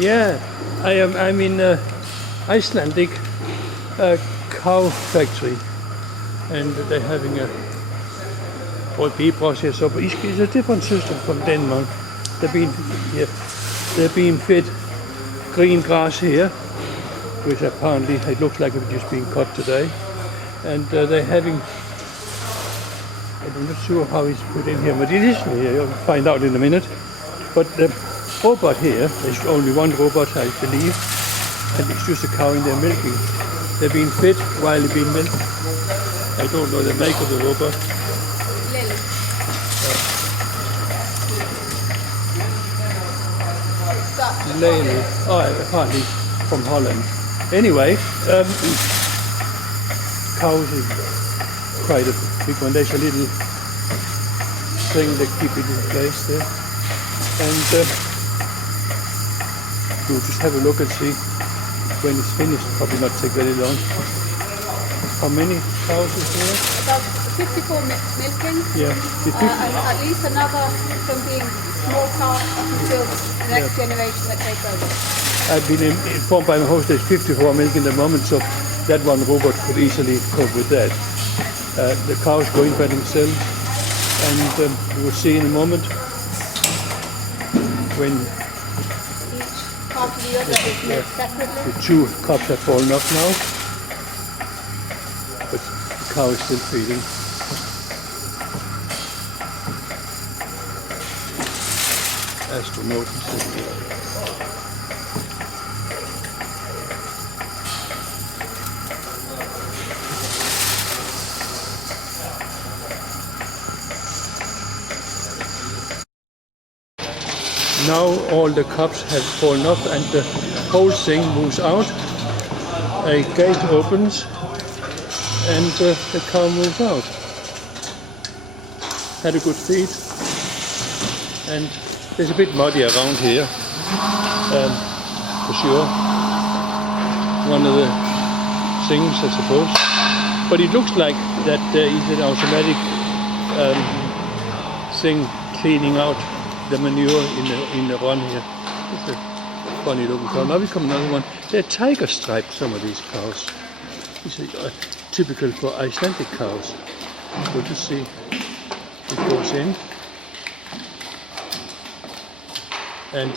Yeah, I'm in Icelandic cow factory, and they're having a bee process. So it's a different system from Denmark. They're being fed green grass here, which apparently it looks like it's just being cut today, and they're having. I'm not sure how it's put in here, but it is here. You'll find out in a minute. But the robot here, there's only one robot, I believe, and it's just a cow in there milking. They're being fed while they're being milked. I don't know the make of the robot. Lily. Oh, apparently from Holland. Anyway, cows is quite a big one. There's a little thing that keep it in place there. And we'll just have a look and see when it's finished. Probably not take very long. How many cows is there? About 54 milking. Yeah. And at least another from being small calf until the next generation that takes over. I've been informed by my host there's 54 milk in the moment, so that one robot could easily cope with that. The cows go in by themselves, and we will see in a moment when Each calf to the other is milked separately. the two cubs have fallen off now, but the cow is still feeding. Astronaut. Now all the cups have fallen off and the whole thing moves out. A gate opens and the cow moves out. Had a good feed, and there's a bit muddy around here, for sure. One of the things, I suppose. But it looks like that there is an automatic thing cleaning out the manure in the run here. It's a funny looking cow. Now we come another one. They're tiger striped, some of these cows. These are typical for Icelandic cows. Good to see. It goes in and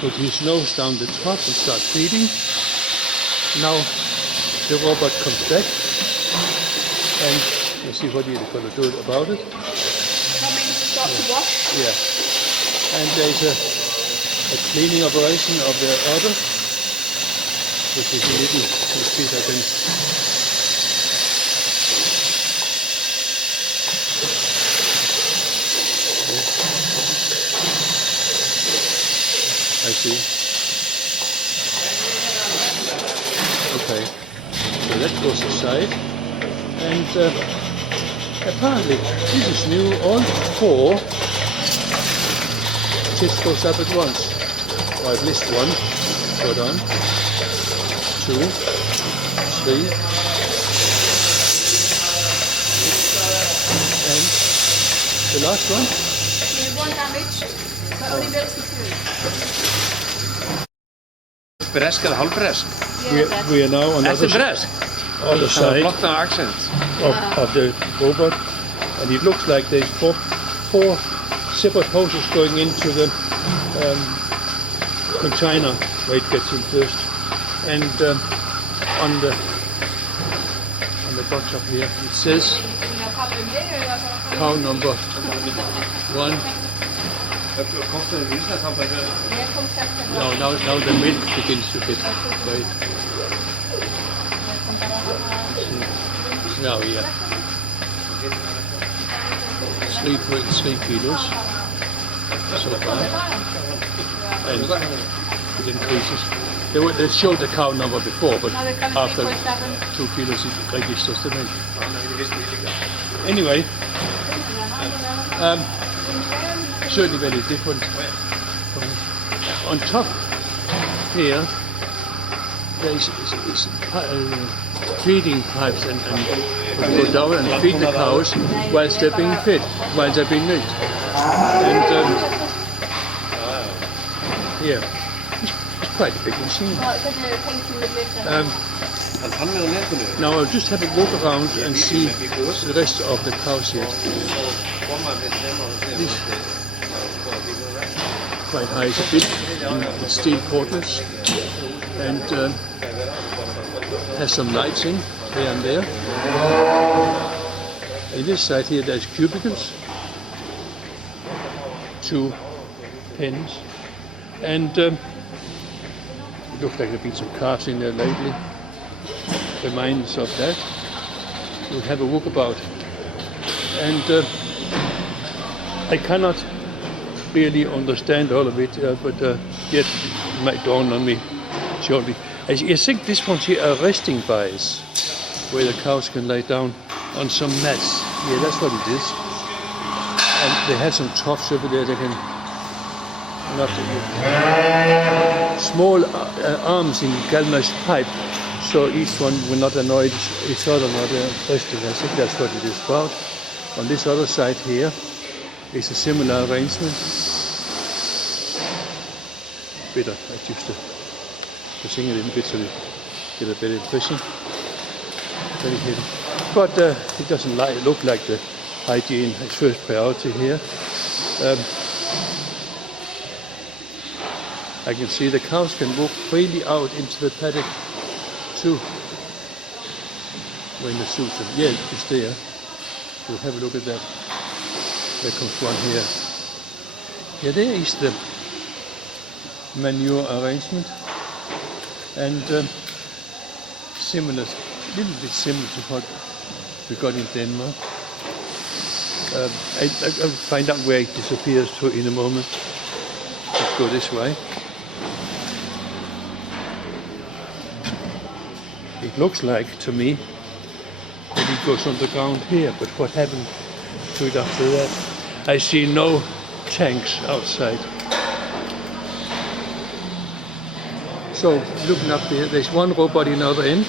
put his nose down the top and start feeding. Now the robot comes back and let's see what he's going to do about it. Start to wash. Yeah, and there's a cleaning operation of the udder, which is a little, let's see if I can. I see. Okay, so that goes aside, and apparently this is new. All four tits goes up at once. Oh, I've missed one. Hold on. 2, 3, and the last one. We have one damage, but only milks the two. Bresk eller halvbresk? We are now on the other side accent. of the robot, and it looks like there's four separate hoses going into the container where it gets in first, and on the bottom here it says cow number 1. Now the milk begins to get great. Now, yeah. 3.3 kilos so far, and it increases. They showed the cow number before, but after 2 kilos it registers the milk. Anyway, certainly very different. On top here, there is feeding pipes and go down and feed the cows whilst they're being fed, while they're being milked. And here, quite a big machine. Well, it's going to paint in the glitter. Now I'll just have a walk around and see the rest of the cows here. This quite high, it's a bit in steel portals and has some lights in here and there. In this side here there's cubicles, 2 pens, and it looks like there've been some cars in there lately. Reminds of that. We'll have a walkabout, and I cannot really understand all of it, but yet it might dawn on me shortly. I think this one's here are resting bars, where the cows can lay down on some mats. Yeah, that's what it is. And they have some troughs over there. They can not small arms in galvanized pipe, so each one will not annoy each other, not resting. I think that's what it is about. On this other side here is a similar arrangement. Better, I used to sing a little bit so we get a better impression. Very heavy. But it doesn't look like the hygiene is first priority here. I can see the cows can walk freely out into the paddock too when the suits them. Yeah, it's there. We'll have a look at that. There comes one here. Yeah, there is the manure arrangement, and similar, little bit similar to what we got in Denmark. I'll find out where it disappears to in a moment. Let's go this way. It looks like to me that it goes underground here, but what happened to it after that? I see no tanks outside. So looking up there, there's one robot in the other end,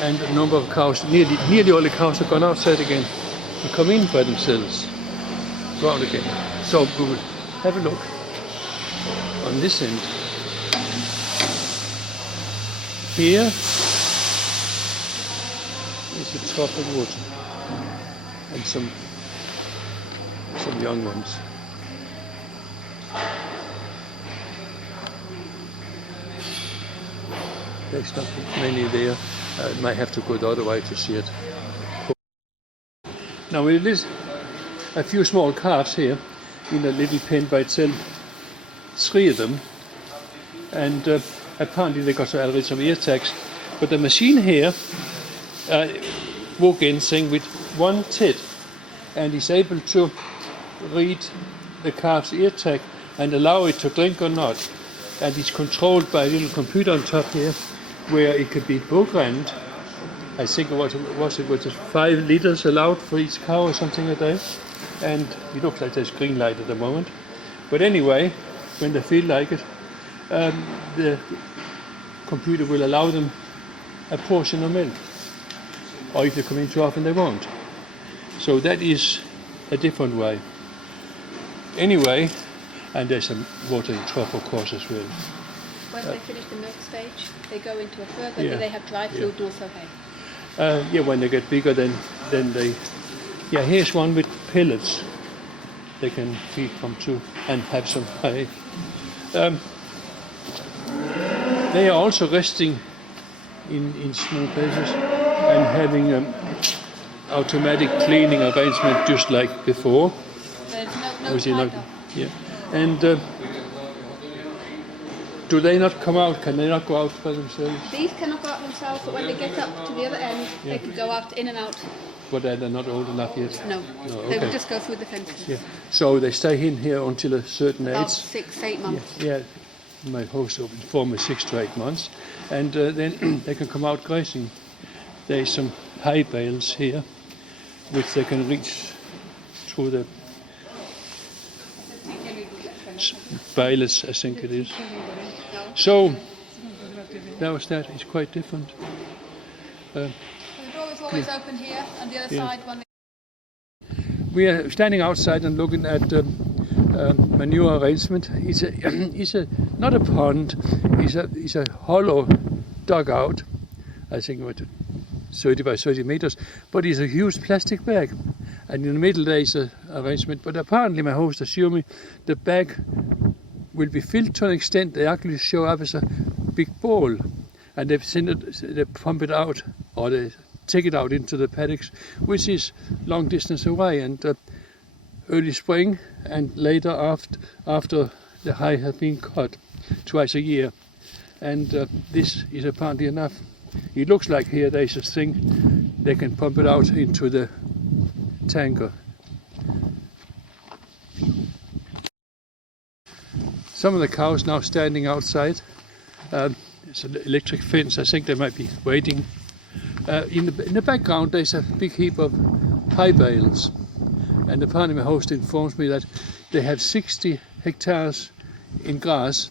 and a number of cows, nearly all the cows have gone outside again and come in by themselves, go out again. So we will have a look on this end. Here is a trough of water and some young ones. There's not many there. I might have to go the other way to see it. Now it is a few small calves here in a little pen by itself. 3 of them, and apparently they got already some ear tags. But the machine here walk in saying with one tit, and is able to read the calf's ear tag and allow it to drink or not. And it's controlled by a little computer on top here, where it could be programmed. I think it was 5 liters allowed for each cow or something a day. And it looks like there's green light at the moment. But anyway, when they feel like it, the computer will allow them a portion of milk. Or if they come in too often, they won't. So that is a different way. Anyway, and there's some watering trough, of course, as well. When they finish the milk stage, they go into a further, Yeah. do they have dry food and also hay? Yeah, when they get bigger, then they... Yeah, here's one with pellets. They can feed from too and have some hay. They are also resting in small places and having automatic cleaning arrangement just like before. There's no Obviously tie not- dye. Yeah, and do they not come out? Can they not go out by themselves? These cannot go out themselves, but when they get up to the other end, they can go out in and out. But they're not old enough yet. No, No, they okay. will just go through the fences. Yeah. So they stay in here until a certain About age. 6, 8 months. Yeah, my host will inform me 6 to 8 months, and then they can come out grazing. There's some hay bales here, which they can reach through the balers, I think it is. So that was that. It's quite different. The door is always open here, and the other Yeah. side when We are standing outside and looking at manure arrangement. It's not a pond. It's a hollow dugout. I think about 30 by 30 meters, but it's a huge plastic bag. And in the middle there is an arrangement. But apparently my host assured me the bag will be filled to an extent they actually show up as a big ball, and they pump it out, or they take it out into the paddocks, which is long distance away, and early spring and later after the hay has been cut twice a year. And this is apparently enough. It looks like here there is a thing they can pump it out into the tanker. Some of the cows now standing outside. It's an electric fence. I think they might be waiting. In the background there's a big heap of hay bales, and apparently my host informs me that they have 60 hectares in grass.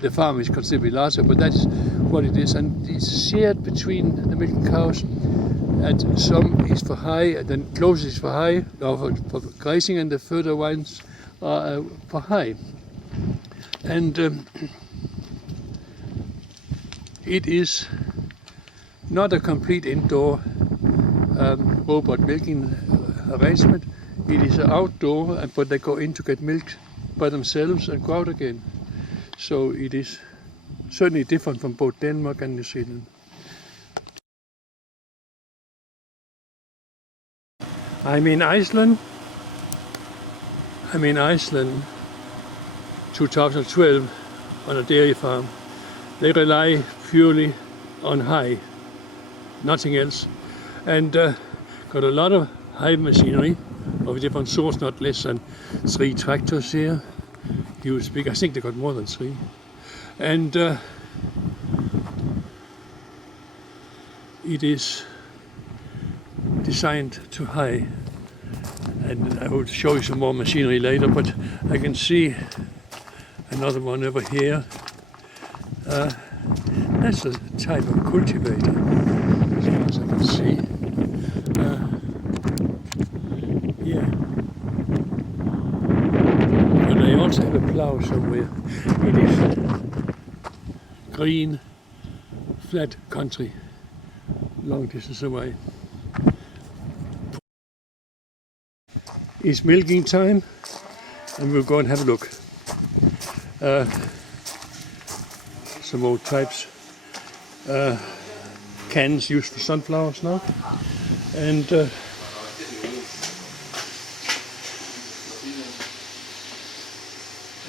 The farm is considerably larger, but that's what it is, and it's shared between the milking cows, and some is for hay, and then closest is for hay, or for grazing, and the further ones are for hay. And it is not a complete indoor robot milking arrangement. It is outdoor, but they go in to get milk by themselves and go out again. So it is certainly different from both Denmark and New Zealand. I'm in Iceland. 2012 on a dairy farm. They rely purely on hay, nothing else, and got a lot of hay machinery of different sorts, not less than 3 tractors here. Huge, big. I think they got more than 3, and it is designed to hay. And I will show you some more machinery later, but I can see another one over here. That's a type of cultivator, as far as I can see. Yeah. But I also have a plough somewhere. It is green, flat country, long distance away. It's milking time, and we'll go and have a look. Some old types, cans used for sunflowers now, and a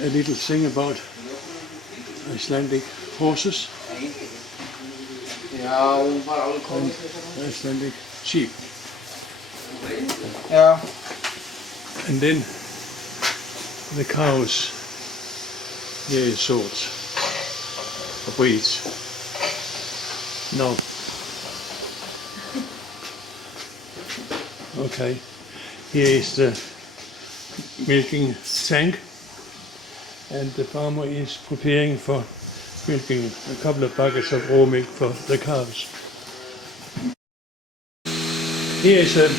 little thing about Icelandic horses and Icelandic sheep. Yeah. And then the cows, various sorts of breeds. No. Okay, here is the milking tank, and the farmer is preparing for milking a couple of buckets of raw milk for the cows. Here is a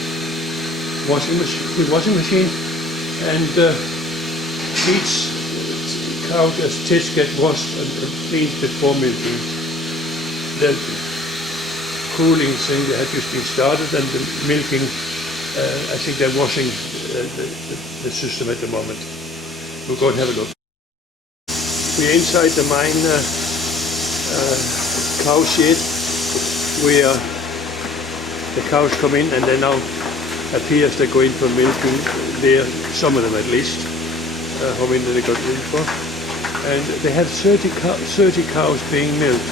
washing machine, and each cow's tits get washed and cleaned before milking. The cooling thing they had just been started, and the milking, I think they're washing the system at the moment. We'll go and have a look. We're inside the mine cow shed, where the cows come in, and they now appears they go in for milking there, some of them at least, how many they got in for. And they have 30 cows being milked.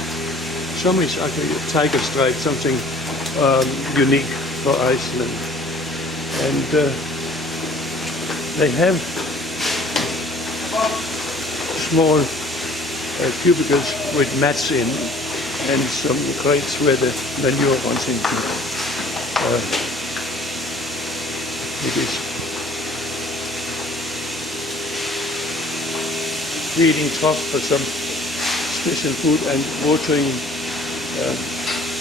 Some is actually tiger stripe, something unique for Iceland. And they have small cubicles with mats in, and some crates where the manure runs into. It is feeding trough for some special food and watering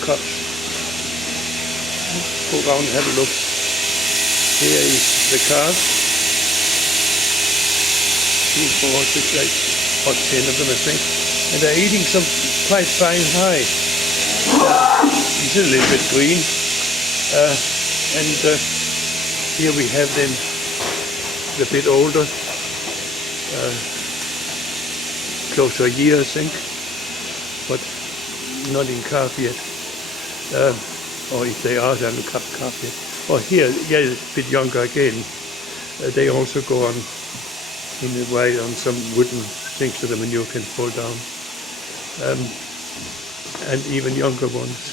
cups. Go around and have a look. Here is the calf. 2, 4, 6, 8, or 10 of them, I think. And they're eating some quite fine hay. It's a little bit green. And here we have them a bit older, close to a year, I think, but not in calf yet. Or if they are, they haven't cut calf yet. Or here, yeah, a bit younger again. They also go on in a way on some wooden things so the manure can fall down. And even younger ones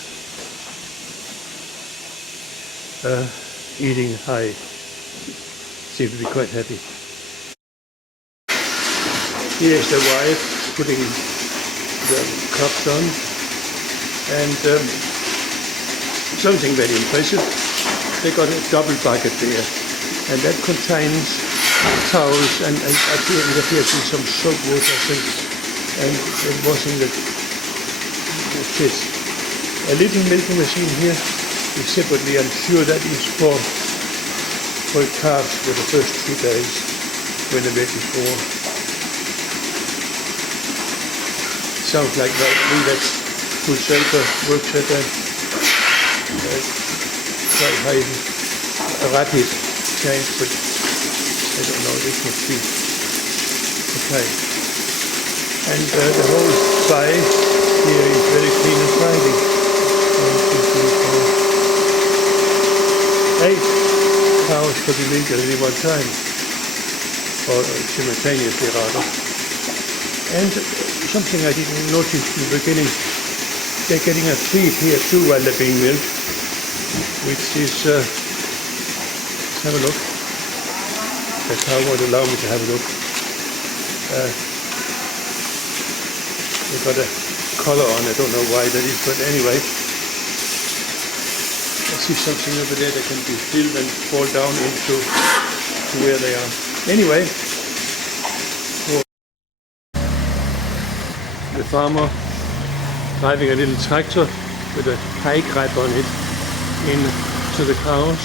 eating hay. Seem to be quite happy. Here's the wife putting the cups on, and something very impressive. They got a double bucket there, and that contains towels and it appears to be some soap water, I think, and washing the fish. A little milking machine here is separately. I'm sure that is for calves for the first 2 days when they're ready for. Sounds like that's full safer, work safer. Quite high, a rapid change, but I don't know, this must be okay. And the whole sty here is very clean and tidy. 1, 2, 3, 4. 8 cows for the milk at any one time, or simultaneously rather. And something I didn't notice in the beginning, they're getting a feed here too while they're being milked, which is, let's have a look. The cow won't allow me to have a look. They've got a collar on, I don't know why that is, but anyway. I see something over there that can be filled and fall down into where they are. Anyway, the farmer driving a little tractor with a hay grab on it into the cows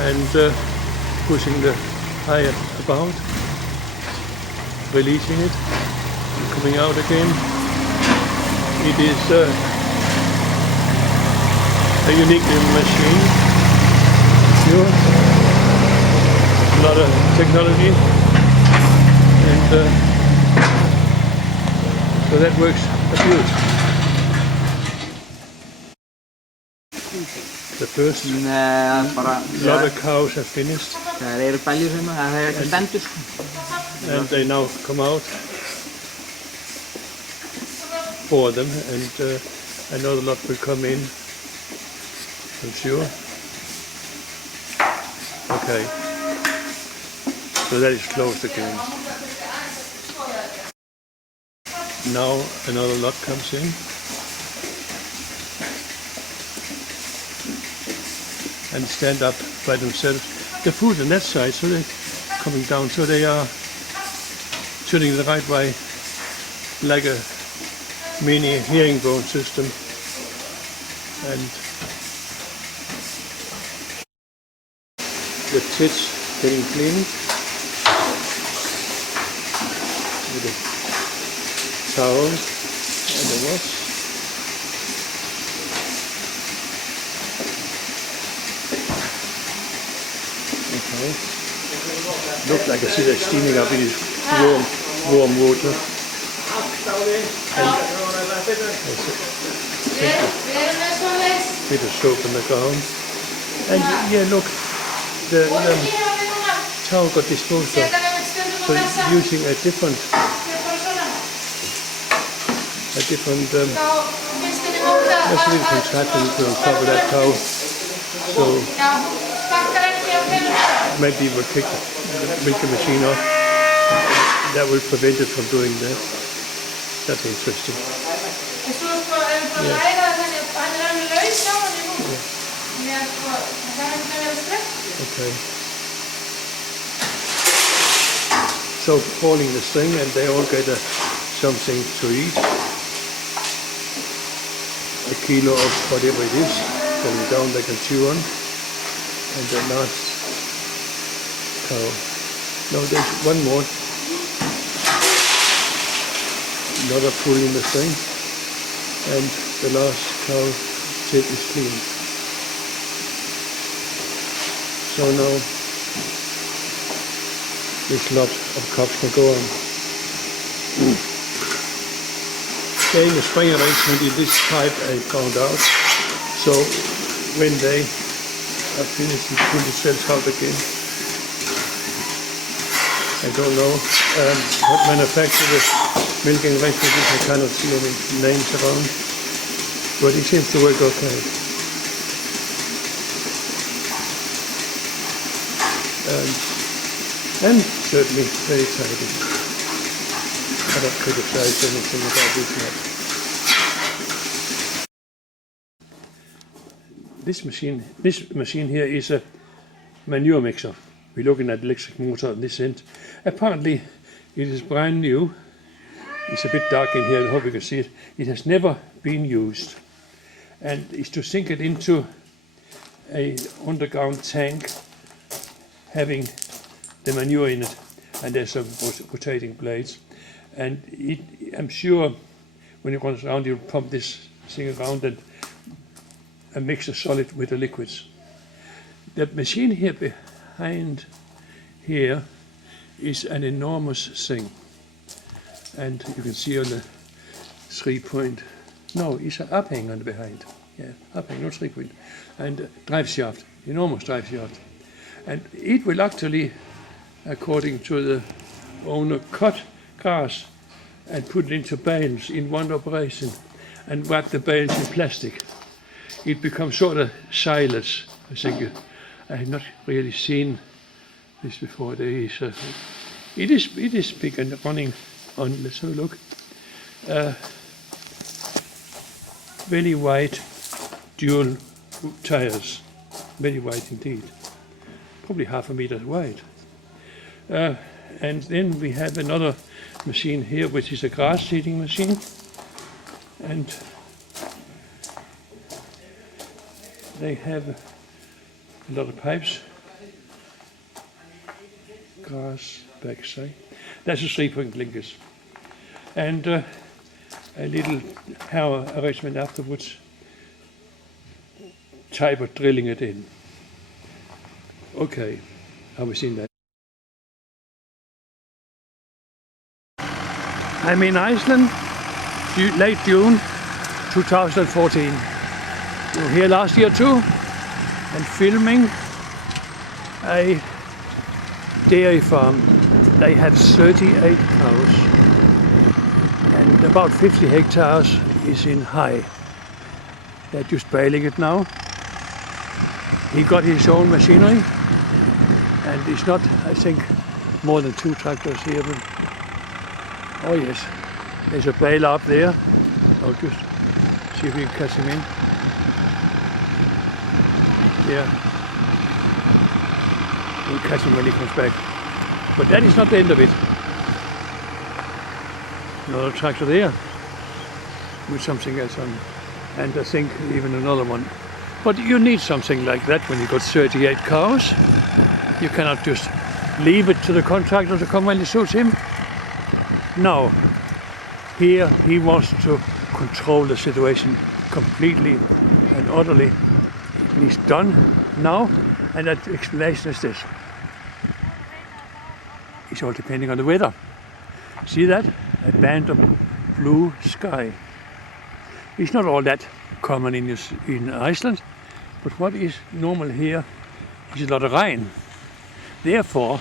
and pushing the hay about, releasing it, and coming out again. It is a unique little machine, sure, a lot of technology, and so that works a good. The first lot of cows have finished, and they now come out, 4 of them, and another lot will come in, I'm sure. Okay, so that is closed again. Now another lot comes in, and stand up by themselves. The food on that side, so they're coming down, so they are turning the right way, like a mini herringbone system. And the tits getting cleaned with a towel and a wash. Okay. Looks like I see that steaming up in this warm water. And a bit of soap on the ground. And yeah, look, the towel got disposed of. So using a different there's a little contraption on top of that towel. So maybe we'll take the milking machine off. That will prevent it from doing that. That's interesting. Yeah. Okay. So pulling the string, and they all get something to eat. A kilo of whatever it is, going down they can chew on. And the last cow. No, there's one more. Another pull in the thing, and the last cow tip is clean. So now this lot of cups can go on. Again, the spring arrangement in this pipe I found out. So when they are finished, it pull itself out again. I don't know what manufacturer the milking arrangement is. I cannot see any names around, but it seems to work okay. And certainly very tidy. I don't criticize anything about this map. This machine here is a manure mixer. We're looking at electric motor on this end. Apparently it is brand new. It's a bit dark in here, I hope you can see it. It has never been used. And it's to sink it into a underground tank having the manure in it, and there's some rotating blades. And I'm sure when it runs around, you'll pump this thing around and mix the solid with the liquids. The machine here behind here is an enormous thing. And you can see on the 3-point, no, it's an uphang on the behind. Yeah, uphang, not 3-point. And drive shaft, enormous drive shaft. And it will actually, according to the owner, cut grass and put it into bales in one operation and wrap the bales in plastic. It becomes sort of silage. I think I have not really seen this before. It is big and running on. Let's have a look. Very wide dual tires, very wide indeed. Probably 1/2 meter wide. And then we have another machine here, which is a grass seeding machine. And they have a lot of pipes. Grass backside. That's a 3-point linkers. And a little power arrangement afterwards. Type of drilling it in. Okay, have we seen that? I'm in Iceland, late June 2014. You were here last year too, and filming a dairy farm. They have 38 cows, and about 50 hectares is in hay. They're just baling it now. He got his own machinery, and it's not, I think, more than 2 tractors here. But oh yes, there's a baler up there. I'll just see if we can catch him in. Yeah, we'll catch him when he comes back. But that is not the end of it. Another tractor there with something else on, and I think even another one. But you need something like that when you've got 38 cows. You cannot just leave it to the contractor to come when it suits him. No, here he wants to control the situation completely and utterly. It's done now, and that explanation is this. It's all depending on the weather. See that? A band of blue sky. It's not all that common in Iceland, but what is normal here is a lot of rain. Therefore,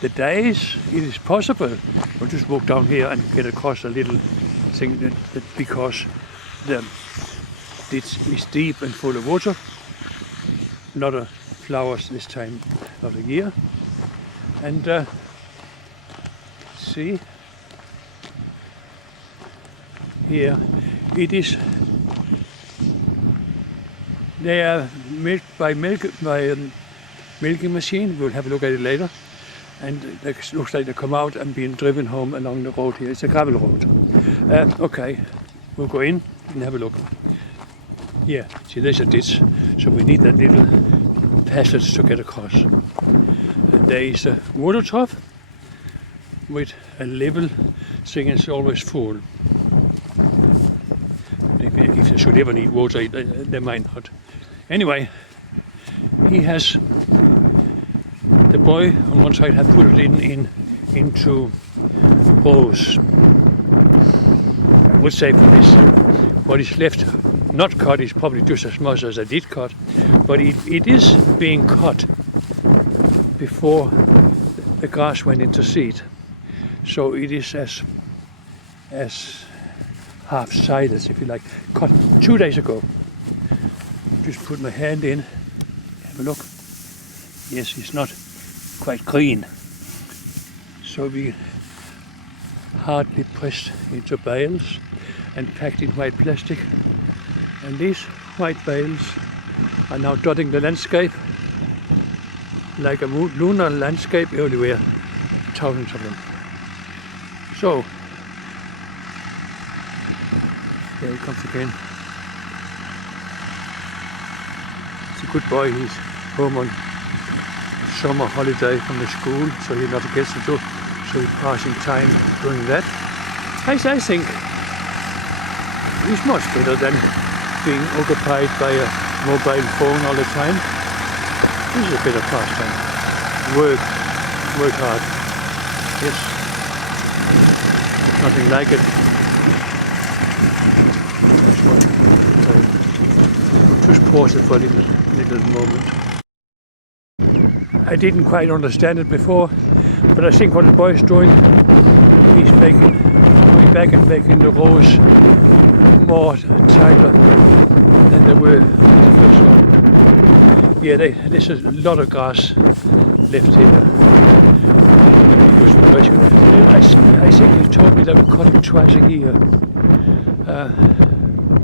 the days it is possible, we'll just walk down here and get across a little thing that because it's deep and full of water. A lot of flowers this time of the year. And see, here it is. They are milked by milking machine. We'll have a look at it later. And it looks like they come out and being driven home along the road here. It's a gravel road. Okay, we'll go in and have a look. Yeah, see, there's a ditch, so we need that little passage to get across. And there is a water trough, with a level thing, it's always full. If they should ever need water, they might not. Anyway, he has, the boy on one side had put it into rows. I would say for this, what is left not cut is probably just as much as I did cut, but it is being cut before the grass went into seed. So it is as half-sided, if you like, cut 2 days ago. Just put my hand in, have a look. Yes, it's not quite green. So we hardly pressed into bales and packed in white plastic. And these white bales are now dotting the landscape like a lunar landscape everywhere, thousands of them. So, there he comes again. It's a good boy, he's home on summer holiday from the school, so he not gets to do, so he's passing time doing that. I think it's much better than being occupied by a mobile phone all the time. This is a better pastime. Work hard. Yes. Nothing like it. That's one. Just pause it for a little moment. I didn't quite understand it before, but I think what the boy is doing, he's going back and making the rows more tighter than they were the first one. Yeah, there's a lot of grass left here. I think he told me they were cutting twice a year.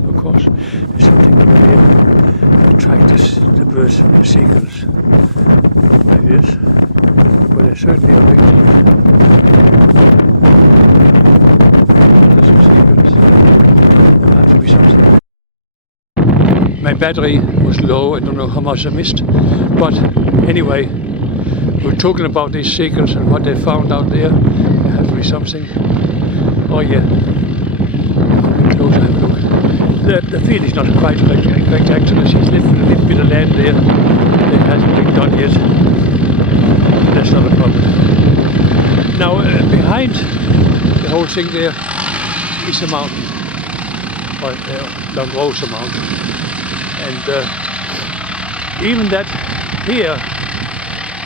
Of course, there's something over here that attracts the birds, seagulls, like this. But they certainly are active. There's some seagulls. There has to be something. My battery was low, I don't know how much I missed. But anyway, we're talking about these seagulls and what they found out there. There has to be something. Oh yeah. Closer, have a look. The field is not quite rectangular. She's left with a little bit of land there that hasn't been done yet. That's not a problem. Now behind the whole thing there is a mountain, or Longrosa mountain, and even that here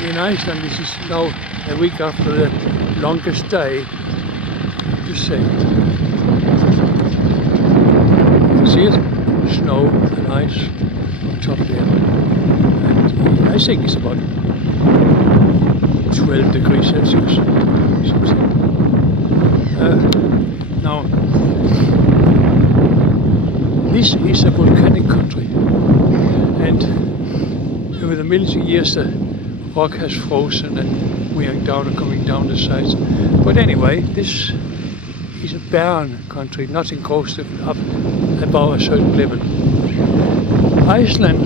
in Iceland, this is now a week after the longest day. Just saying. You see it? Snow and ice on top there. And I think it's about 12 degrees Celsius. Something. Now, this is a volcanic country. And over the millions of years, the rock has frozen and wearing down and coming down the sides. But anyway, this is a barren country. Nothing grows up above a certain level. Iceland,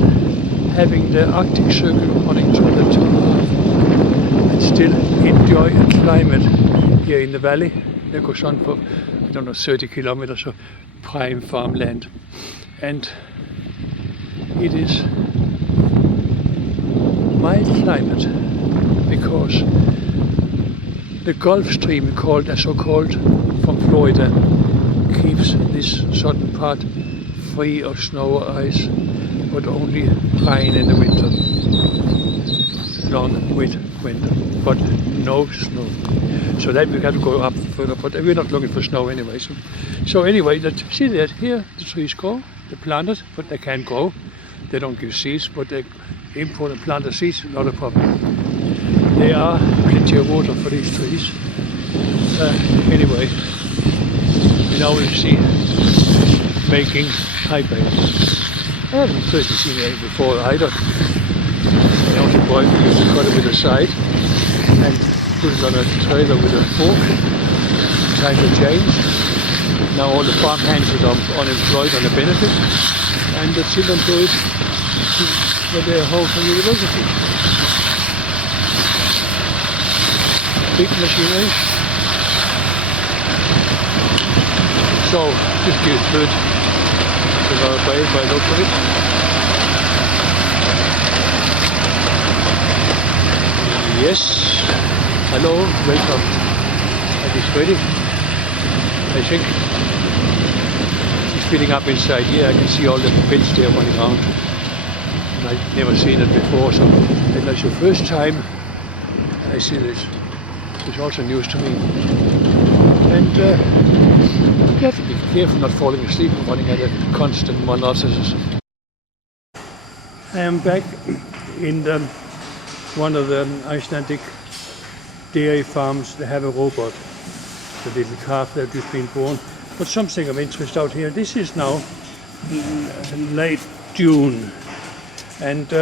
having the Arctic Circle running through the top half, and still enjoy a climate here in the valley. It goes on for, I don't know, 30 kilometers of prime farmland. And it is mild climate because the Gulf Stream, so-called from Florida, keeps this southern part free of snow or ice, but only rain in the winter. Long, wet winter, but no snow. So then we got to go up further, but we're not looking for snow anyway. So anyway, see that here the trees grow, they're planted, but they can't grow. They don't give seeds, but they import and plant the seeds, not a problem. There are plenty of water for these trees. Anyway, we now will see making high bales. I haven't personally seen any before either. The only boy used to cut it with a scythe and put it on a trailer with a fork. Times have changed. Now all the farm hands are unemployed on a benefit, and the children do it when they're home from university. Big machinery, So this gives food to our way by the look of it. Yes, hello, welcome. That is ready. I think it's filling up inside here. I can see all the beds there running around. And I've never seen it before, so that's the first time I see this. It's also news to me. And you have to be careful not falling asleep and running at a constant monotonous. I am back in one of the Icelandic dairy farms. They have a robot, the little calf that has been born. But something of interest out here. This is now late June, and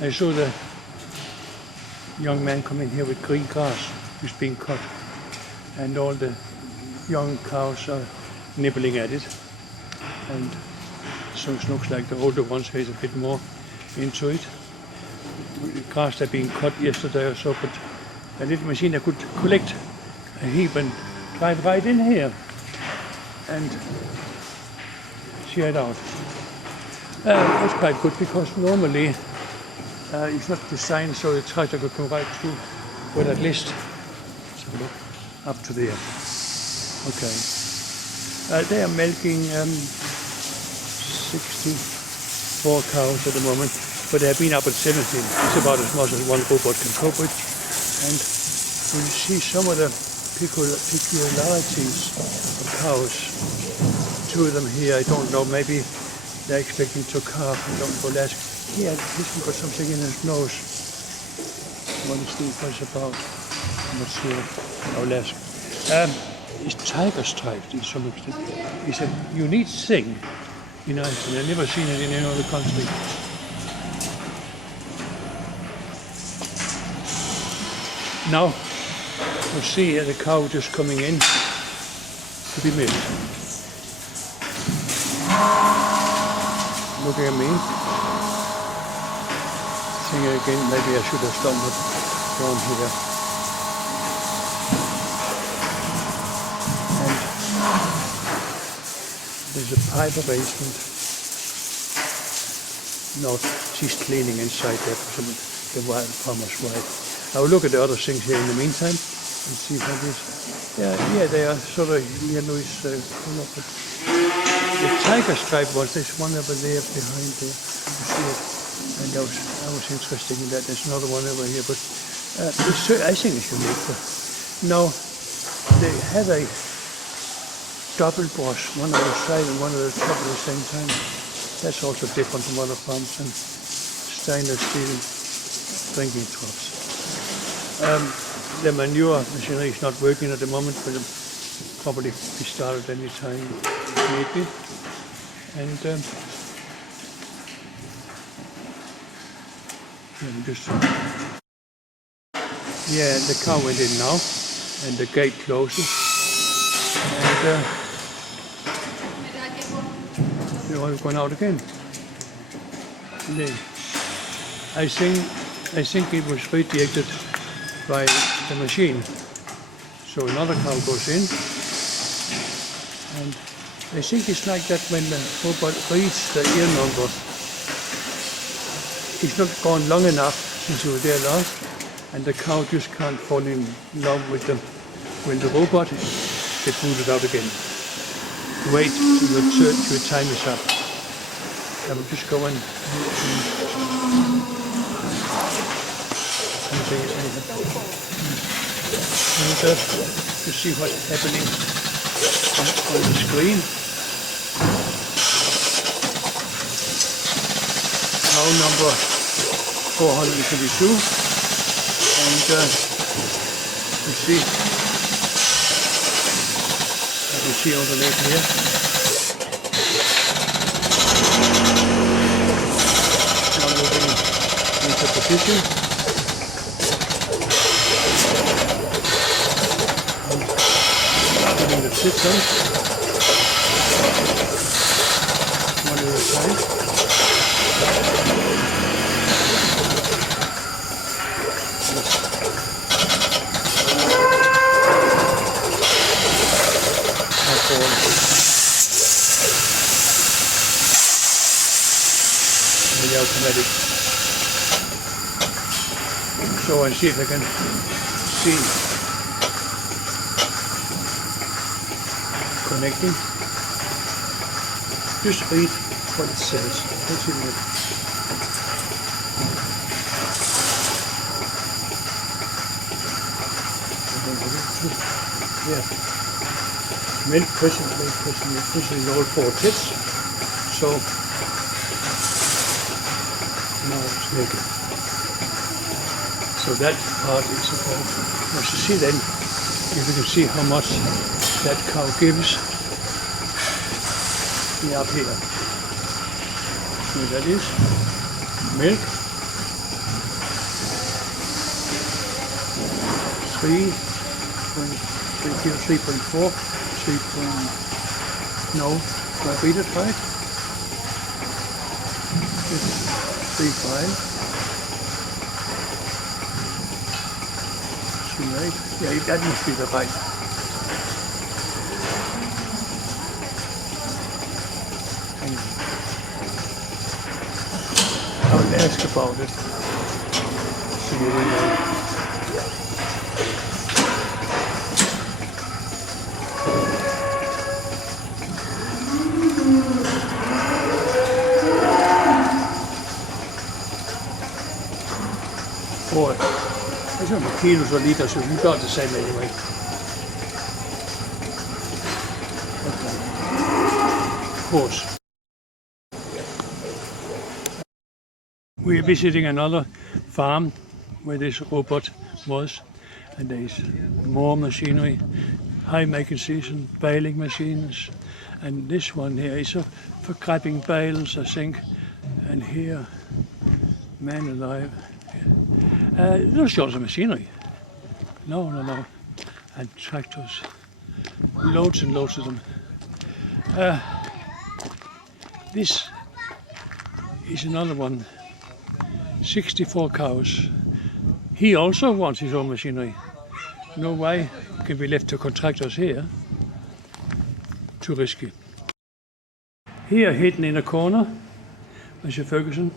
I saw the young man come in here with green grass just being cut, and all the young cows are nibbling at it, and so it looks like the older ones has a bit more into it. The grass that being cut yesterday or so, but a little machine that could collect a heap and drive right in here and share it out. That's quite good, because normally it's not designed so the tractor could come right through, but at least let's have a look up to there. Okay. They are milking 64 cows at the moment, but they have been up at 17. It's about as much as one robot can cope with. And you see some of the peculiarities of cows. Two of them here, I don't know, maybe they're expecting to calf. I don't know, ask. Yeah, this one got something in his nose. What is this about? I'm not sure. I'll ask. It's tiger stripes to some extent. It's a unique thing in Iceland. I've never seen it in any other country. Now, you see the cow just coming in to be milked. Looking at me. Saying it again, maybe I should have done it down here. And there's a pipe arrangement. No, she's cleaning inside there for some the wild farmer's wife. I will look at the other things here in the meantime and see what it is. Yeah, they are sort of yellowish color. But the tiger stripe was this one over there behind there. You see it? And I was interested in that. There's another one over here, but I think it's unique. But now they have a double brush, one on the side and one on the top at the same time. That's also different from other farms, and stainless steel drinking troughs. The manure machinery is not working at the moment, but it'll probably be started any time maybe. And the car went in now, and the gate closes, and they're all going out again. I think it was redirected by the machine. So another cow goes in, and I think it's like that when the robot reads the ear number. It's not gone long enough since you were there last, and the cow just can't fall in love with them. When the robot gets booted out again. Wait till your time is up. I will just go and to see what's happening on the screen. Cow number 422, and you see, I can see on the left here. Now moving into position. Putting the sits on, one at a time. before. With the automatic. So I'll see if I can see connecting. Just read what it says. Let's see what. Yeah. Milk pressing in all four tits. So now it's making. So that part is about. As you see then, if you can see how much that cow gives. Yeah, up here. So that is milk. 3.4, 3. No, do I read it right? It's 3.5. 3.8. Yeah, that must be the right. I'll ask about it. So you will know. Boy, it's not kilos or liters, so you got the same anyway. Okay. Of course. We are visiting another farm where this robot was, and there is more machinery, high making season, baling machines, and this one here is for grabbing bales, I think, and here, man alive. No shorts of machinery. No. And tractors. Loads and loads of them. This is another one. 64 cows. He also wants his own machinery. No way can be left to contractors here. Too risky. Here, hidden in a corner, Mr. Ferguson.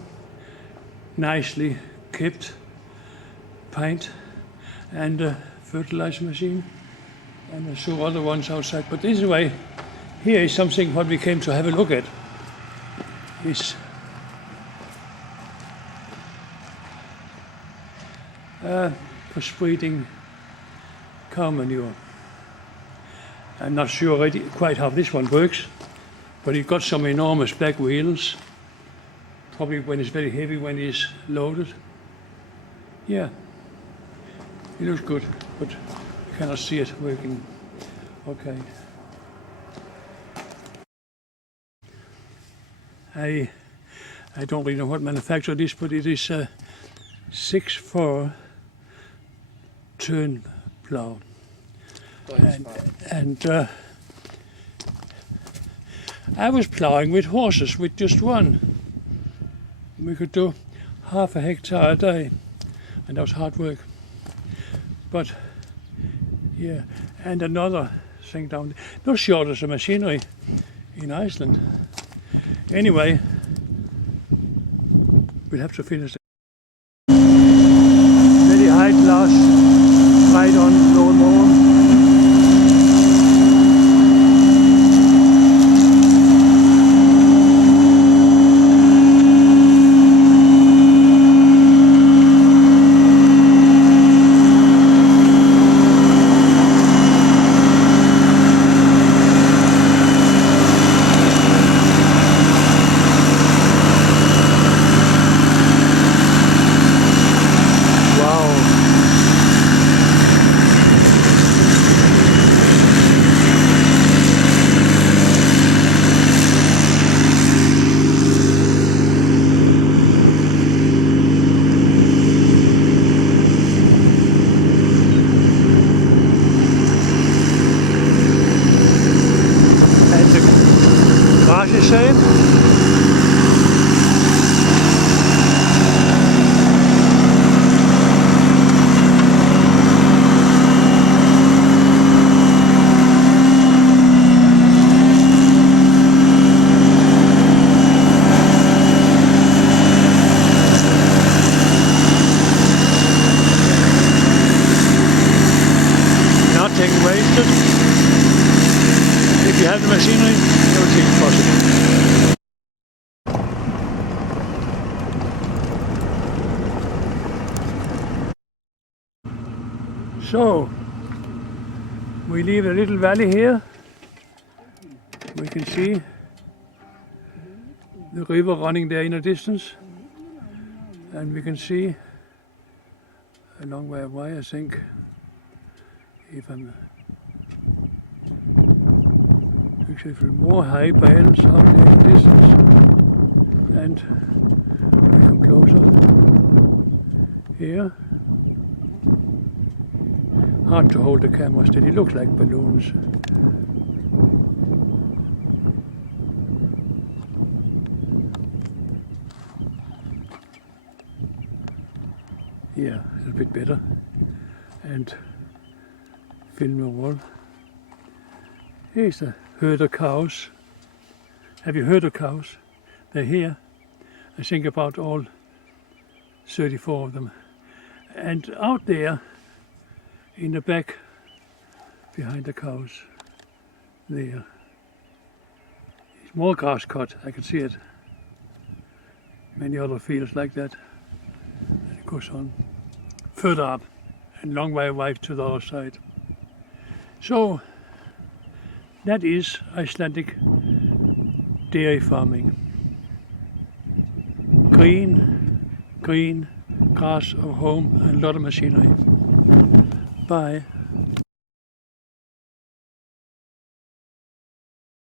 Nicely kept. Paint and a fertilizer machine, and I saw other ones outside. But anyway, here is something what we came to have a look at. Is for spreading cow manure. I'm not sure already quite how this one works, but it got some enormous black wheels. Probably when it's very heavy, when it's loaded. Yeah. It looks good, but you cannot see it working. Okay. I don't really know what manufacturer it is, but it is a 6.4 turn plow. And I was plowing with horses, with just one. We could do half a hectare a day, and that was hard work. But yeah, and another thing down there. No shortage of machinery in Iceland. Anyway, we'll have to finish it. Very high class, right on lawnmower. Saying? If you have the machinery, everything is possible. So, we leave a little valley here. We can see the river running there in the distance. And we can see a long way away, I think, if I'm actually more high bales out there in the distance. And we come closer here. Hard to hold the camera still, it looks like balloons. Yeah, a bit better. And film the wall. Here's a herd of cows. Have you heard of cows? They're here. I think about all 34 of them. And out there, in the back, behind the cows, there, is more grass cut, I can see it. Many other fields like that. And it goes on further up and long way away to the other side. So, that is Icelandic dairy farming. Green, grass of home and a lot of machinery. Bye.